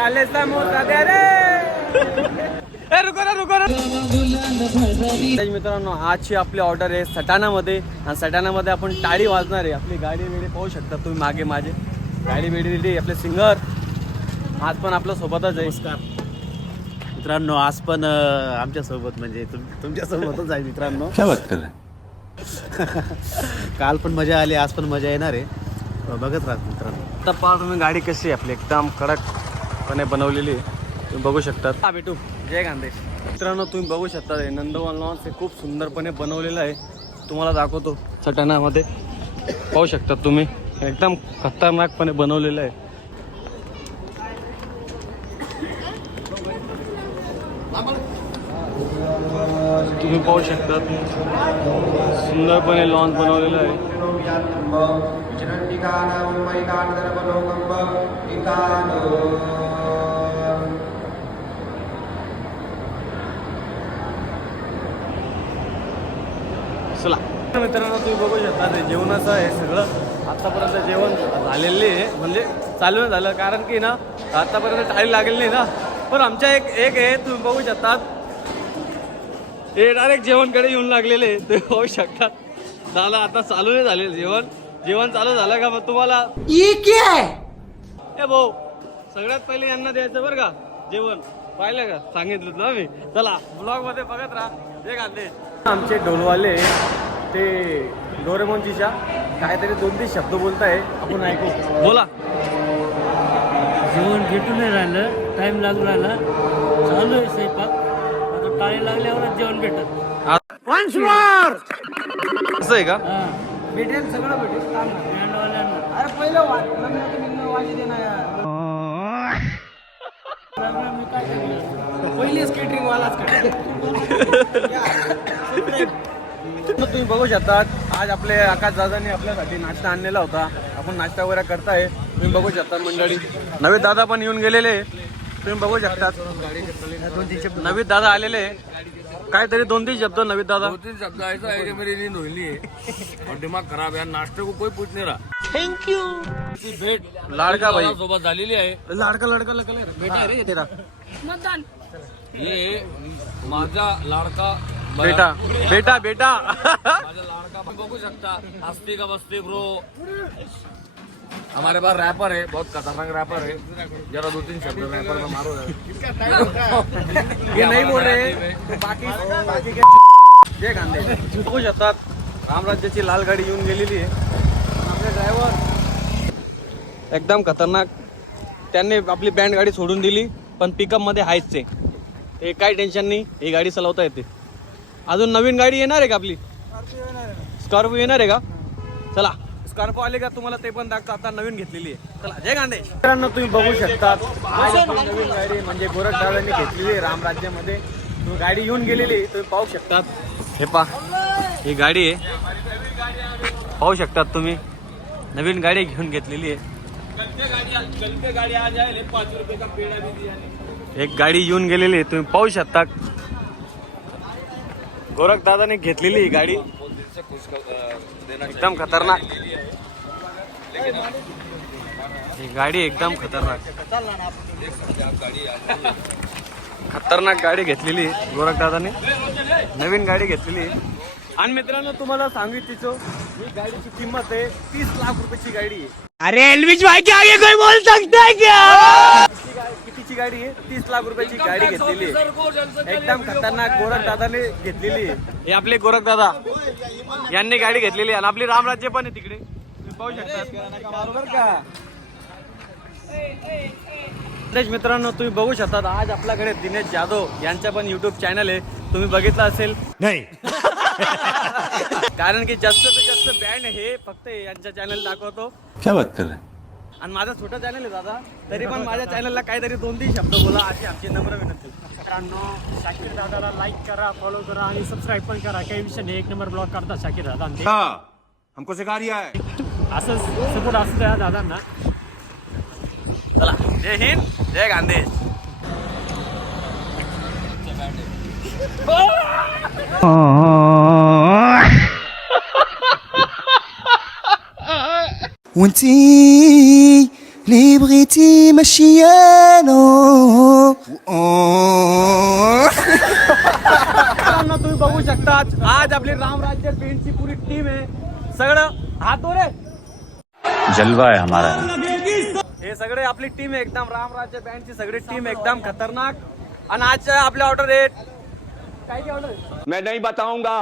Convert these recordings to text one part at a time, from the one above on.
आले समोसा द्या रे. मित्रांनो आजची आपली ऑर्डर आहे सटाणामध्ये आणि सटाणामध्ये आपण टाळी वाजणार आहे. आपली गाडी वेळी पाहू शकता तुम्ही मागे माझे गाडी वेळी आपले सिंगर आज पण आपल्या सोबतच आहे. मित्रांनो आज पण आमच्या सोबत म्हणजे तुमच्या सोबतच आहे मित्रांनो. काल पण मजा आली आज पण मजा येणार आहे बघत राहा मित्रांनो. आता पहा तुम्ही गाडी कशी आहे आपली एकदम कडकपणे बनवलेली आहे तुम्ही बघू शकता. हा भेटू जय खानदेश. मित्रांनो तुम्ही बघू शकता नंदवन लॉन्स हे खूप सुंदरपणे बनवलेलं आहे. तुम्हाला दाखवतो सटाणामध्ये पाहू शकता तुम्ही एकदम खतरनाकपणे बनवलेलं आहे. तुम्ही पाहू शकता सुंदरपणे लॉन्च बनवलेलं आहे. चला मित्रांनो तुम्ही बघू शकता ते जेवणाचं आहे सगळं. आतापर्यंत जेवण झालेलं आहे म्हणजे चालू झालं कारण की ना आतापर्यंत टाळी लागलेली नाही ना. पण आमच्या एक आहे तुम्ही बघू शकता हे डायरेक्ट जेवणकडे येऊन लागलेले तुम्ही पाहू शकता. झालं आता चालू नाही झालेलं जेवण चालू झालं का मग तुम्हाला ए भाऊ सगळ्यात पहिले यांना द्यायचं बरं का जेवण पाहिलं का सांगितलं तुला मी. चला ब्लॉग मध्ये बघत राहा जे घालते. आमचे ढोलवाले ते डोरेमॉनजीच्या काहीतरी 2-3 शब्द बोलताय आपण ऐकू. बोला. जेवण भेटून नाही राहिलं टाइम लागू राहिला चालू आहे स्वयंपाक आता टाळी लागल्यावरच जेवण भेटत. असं आहे का भेटेल सगळं भेटेल बँडवाल्यांना. अरे पहिलं वाजी दे ना मी काय पहिलेच केटरिंग वालाच तुम्ही बघू शकता आज आपले आकाश दादांनी आपल्यासाठी नाश्ता आणलेला होता. आपण नाश्ता वगैरे करताय तुम्ही बघू शकता मंडळी. नवीन दादा पण येऊन गेलेले तुम्ही बघू शकता. नवीन दादा आलेले काहीतरी 2-3 शब्द नवीन दादा. 2-3 शब्द ऐसा है कि मेरी नींद हुई है और दिमाग खराब है. नाश्ते को कोई पूछ नहीं रहा. थँक्यू. भेट लाडका भाई सोबत झालेली आहे. लाडका बेटा रे तेरा ये माझा लाडका बेटा माझा लाडका बघू शकता. हस्ती का बस्ती ब्रो. हमारे पास रैपर है बहुत खतरनाक रैपर है. जरा 2-3 शब्द रैपर में मारो. ये नहीं बोल रहे बाकी के जे कांदे बघू शकतात. रामराज्याची लाल गाडी येऊन गेलेली आहे. आपले ड्रायव्हर एकदम खतरनाक. त्यांनी आपली बँड गाडी सोडून दिली पण पिकअप मध्ये आहेच ते काही टेन्शन नाही. ही गाडी चालवता येते. अजून नवीन गाडी येणार आहे का आपली स्कॉर्पिओ येणार आहे का. चला स्कॉर्पिओ आले का तुम्हाला ते पण दाखवतो. आता नवीन घेतलेली आहे. चला जय खानदेश. मित्रांनो तुम्ही बघू शकता आज आपली नवीन गाडी म्हणजे गोरखदादांनी घेतलेली आहे रामराज्यामध्ये. तुम्ही गाडी येऊन गेलेली तुम्ही पाहू शकतात. हे पहा ही गाडी आहे पाहू शकतात तुम्ही. नवीन गाडी घेऊन घेतलेली आहे. एक गाडी येऊन गेलेली आहे तुम्ही पाहू शकता. गोरखदादाने घेतलेली ही गाडी एकदम खतरनाक. ही गाडी एकदम खतरनाक गाडी घेतलेली गोरखदादाने. नवीन गाडी घेतलेली. आणि मित्रांनो तुम्हाला सांगितलं ही गाडीची किंमत आहे 30 लाख रुपयाची गाडी आहे. अरे एलविश भाई के आगे कोई बोल सकता है क्या. कितीची गाडी आहे 30 लाख रुपयाची गाडी घेतलेली आहे. एकदम खतरनाक गोरखदादाने घेतलेली आहे. हे आपले गोरखदादा यांनी गाडी घेतलेली आहे. आणि आपली रामराज्य पण आहे तिकडे तुम्ही पाहू शकता. मित्रांनो तुम्ही बघू शकता आज आपल्याकडे दिनेश जाधव यांचा पण युट्यूब चॅनल आहे तुम्ही बघितलं असेल नाही कारण की जास्त बँड हे फक्त यांच्या चॅनल दाखवतो. क्या बात कर रहे हैं. आणि माझा छोटा चॅनल आहे दादा तरी पण माझ्या चॅनलला काहीतरी 2-3 शब्द बोला अशी आमची नम्र विनंती. मित्रांनो शाकीर दादाला लाईक करा फॉलो करा आणि सबस्क्राईब पण करा. काही विषय नाही 1 नंबर ब्लॉग करता शाकीर दादा. हमको सिखा रिया है. असं सपोर्ट असू द्या दादांना. चला जय हिंद जय खानदेश. وانتي اللي بغيتي مشيانو मित्रांनो, तुम्ही बघू शकतात आज आपली रामराज्य पेंटची पुरी टीम आहे. सगळं हात रे, जलवा है हमारा. हे सगळे आपली टीम आहे एकदम रामराज्य बँडची सगळी टीम एकदम खतरनाक. आणि आज आपल्या ऑर्डर आहे काय की ऑर्डर मैं नहीं बताऊंगा.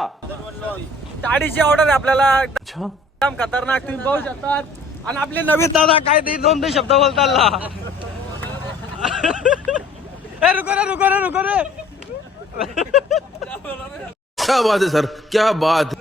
टाळीची ऑर्डर आहे आपल्याला एकदम खतरनाक. तुम्ही बघू शकतात. आणि आपले नवीन दादा काय ते दोन शब्द बोलताना ए रुको रे क्या बात है सर, क्या बात.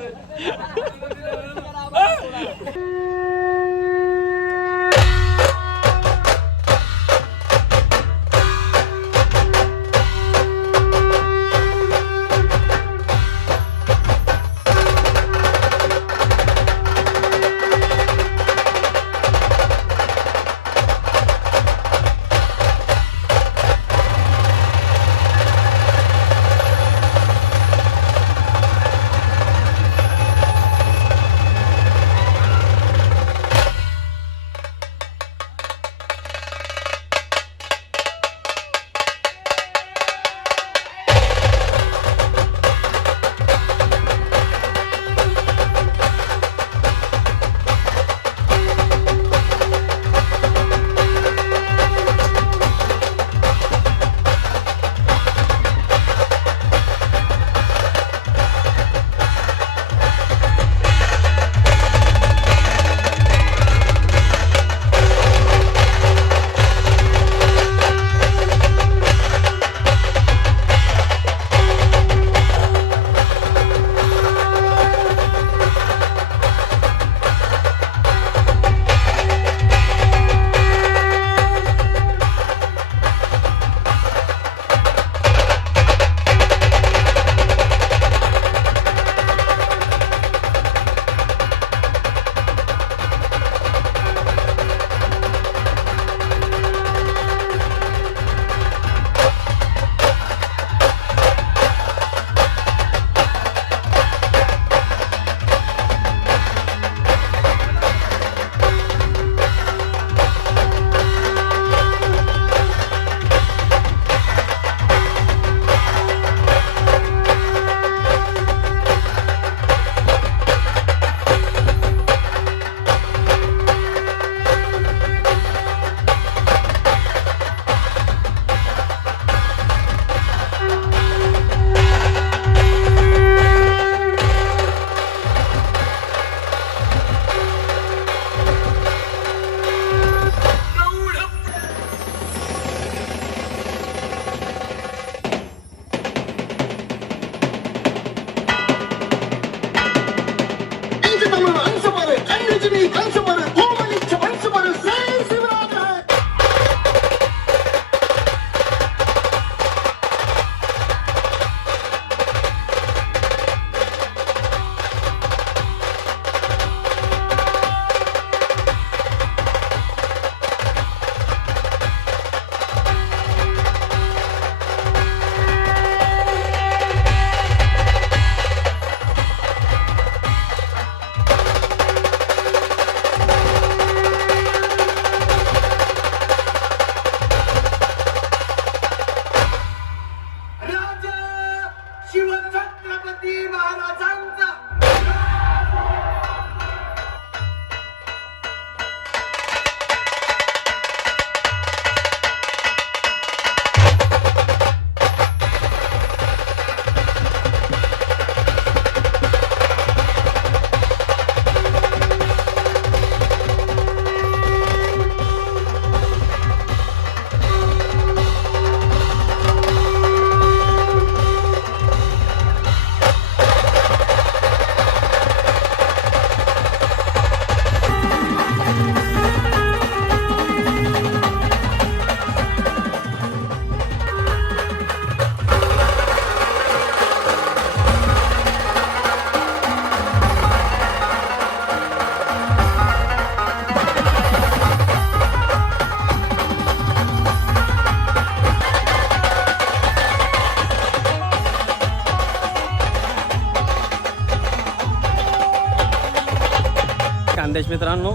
खानदेश मित्रांनो,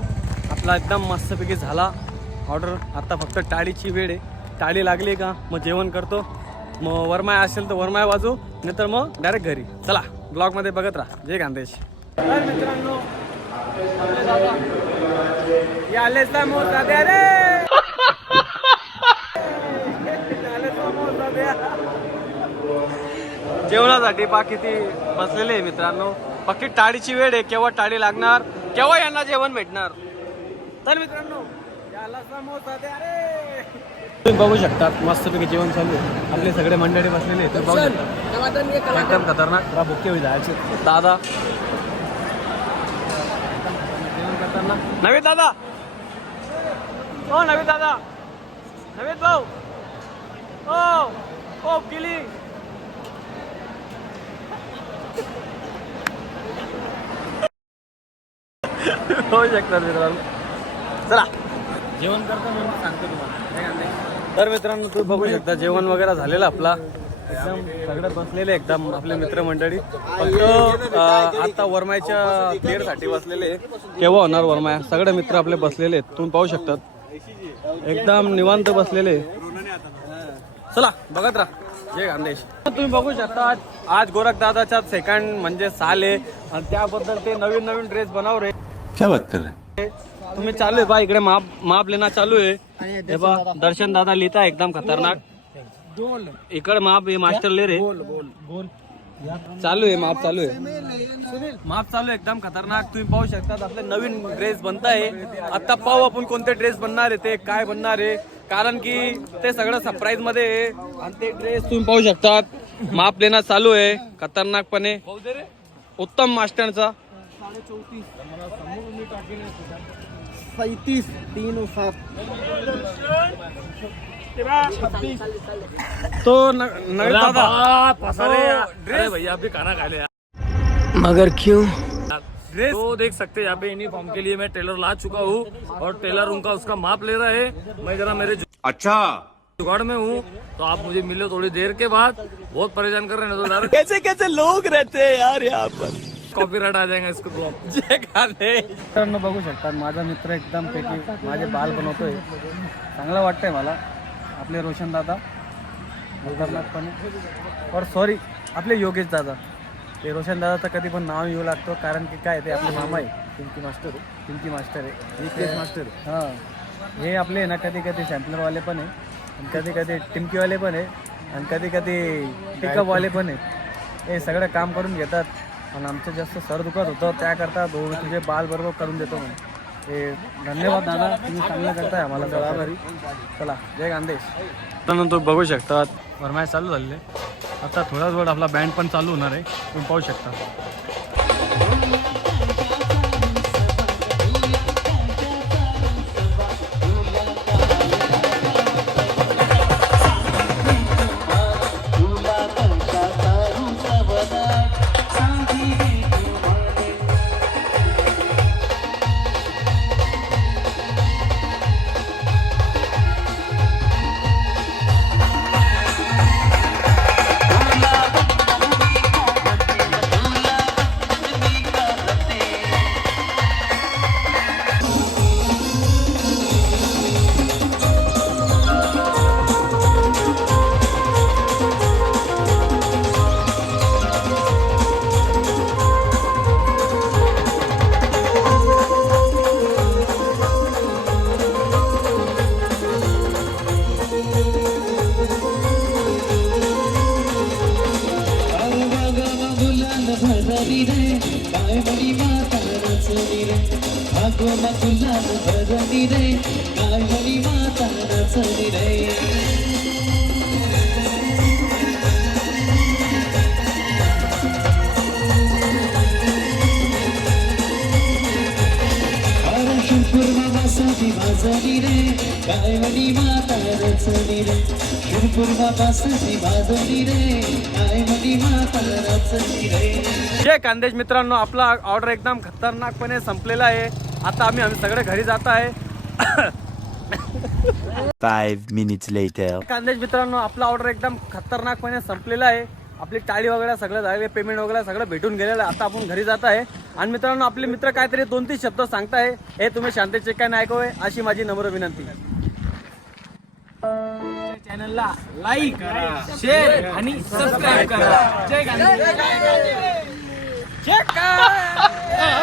आपला एकदम मस्तपैकी झाला ऑर्डर. आता फक्त टाळीची वेळ आहे. टाळी लागली का मग जेवण करतो. मग वरमाय असेल तर वरमाय वाजू, नाही तर मग डायरेक्ट घरी. चला ब्लॉगमध्ये बघत राहा. जय खानदेश. तर मित्रांनो आले समोसा द्या रे. जेवणासाठी बाकी ती बसलेले आहे मित्रांनो. फक्त टाळीची वेळ आहे. केव्हा टाळी लागणार, केव्हा यांना जेवण भेटणार. तर मित्रांनो याला समोसा द्या रे. तुम्ही बघू शकतात मस्तपैकी जेवण चालू आहे. आपले सगळे मंडळी बसलेले आहेत. बघू शकता एकदम खतरनाक. भुके होईल जायचे दादा. जेवण करताना नवीन दादा, हो नवीन दादा, नवीन भाऊ, ओ केली. होऊ शकतात मित्रांनो. चला जेवण करताना सांगतो तुम्हाला. तर मित्रांनो तुम्ही बघू शकता जेवण वगैरे झालेलं आपला. एकदम सगळे बसलेले एकदम आपले मित्रमंडळी. फक्त आता वरमायच्या प्लेअरसाठी बसलेले. केव्हा होणार वरमाया. सगळे मित्र आपले बसलेले आहेत. तुम्ही पाहू शकतात एकदम निवांत बसलेले. चला बघत राहा. जय खानदेश. तुम्ही बघू शकता आज गोरख दादाचा सेकंड म्हणजे साल आहे आणि त्याबद्दल ते नवीन नवीन ड्रेस बनव रे. क्या बात कर रहे हैं? तुम्ही चालू आहे बा इकडे माप लेना चालू आहे. हे बा दर्शन दादा लिहिता एकदम खतरनाक. इकडे माप मास्टर ले रे. चालू आहे माप चालू आहे. माप चालू आहे एकदम खतरनाक. तुम्ही पाहू शकता आपले नवीन ड्रेस बनताय. आता पाहू आपण कोणते ड्रेस बनणार आहे, ते काय बनणार आहे. कारण की ते सगळं सरप्राईज मध्ये आहे. आणि ते ड्रेस तुम्ही पाहू शकतात माप लेना चालू आहे खतरनाकपणे. उत्तम मास्टरचा 37 3 7 तो नवीन दादा अरे भैया अभी खाना खा लिया मगर क्यों? ड्रेस तो देख सकते हैं यहाँ पे यूनिफॉर्म के लिए मैं टेलर ला चुका हूँ और टेलर उनका उसका माप ले रहा है. मैं जरा मेरे अच्छा जुगाड़ में हूँ तो आप मुझे मिलो थोड़ी देर के बाद. बहुत परेशान कर रहे हैं तो कैसे कैसे लोग रहते हैं यार यहाँ पर. कॉपीराइट आ जाएगा इसको ब्लॉक. जय खानदेश. मित्रांनो बघू शकता माझा मित्र एकदम पैकी माझे बाल बनवतोय. चांगलं वाटतंय मला. आपले रोशन दादा खतरनाकपणे. और सॉरी आपले योगेश दादा. ते रोशन दादाचं कधी पण नाव येऊ लागतो कारण की काय ते आपले मामा आहे. पिंकी मास्टर आहे. रितेश मास्टर आहे. हां हे आपले ना कधी कधी सॅम्पलरवाले पण आहे आणि कधी कधी टिमकीवाले पण आहे आणि कधी कधी पिकअपवाले पण आहे. हे सगळं काम करून घेतात आणि आमचं जास्त सर दुखत होतं त्याकरता तुझे बाल बरोबर करून देतो म्हणून. ते धन्यवाद दादा तुम्ही चांगलं करताय आम्हाला जबाबदारी. चला जय खानदेश. त्यानंतर बघू शकता वरमाय चालू झालेले. आता थोड्याच वेळ आपला बँड पण चालू होणार आहे. तुम्ही पाहू शकता. जय खानदेश. मित्रांनो आपला ऑर्डर एकदम खतरनाकपणे संपलेला आहे. आता आम्ही सगळे घरी जात आहे. 5 minutes later. खानदेश मित्रांनो आपला ऑर्डर एकदम खतरनाकपणे संपलेला आहे. आपली टाळी वगैरे सगळं झालं, पेमेंट वगैरे सगळं भेटून गेलेलं आहे. आता आपण घरी जात आहे. आणि मित्रांनो आपले मित्र काहीतरी 2-3 शब्द सांगताय, हे तुम्ही शांततेचे काय नाही ऐकावे अशी माझी नम्र विनंती. चॅनलला लाईक करा, शेअर आणि सबस्क्राईब करा. जय गांधी. जय काय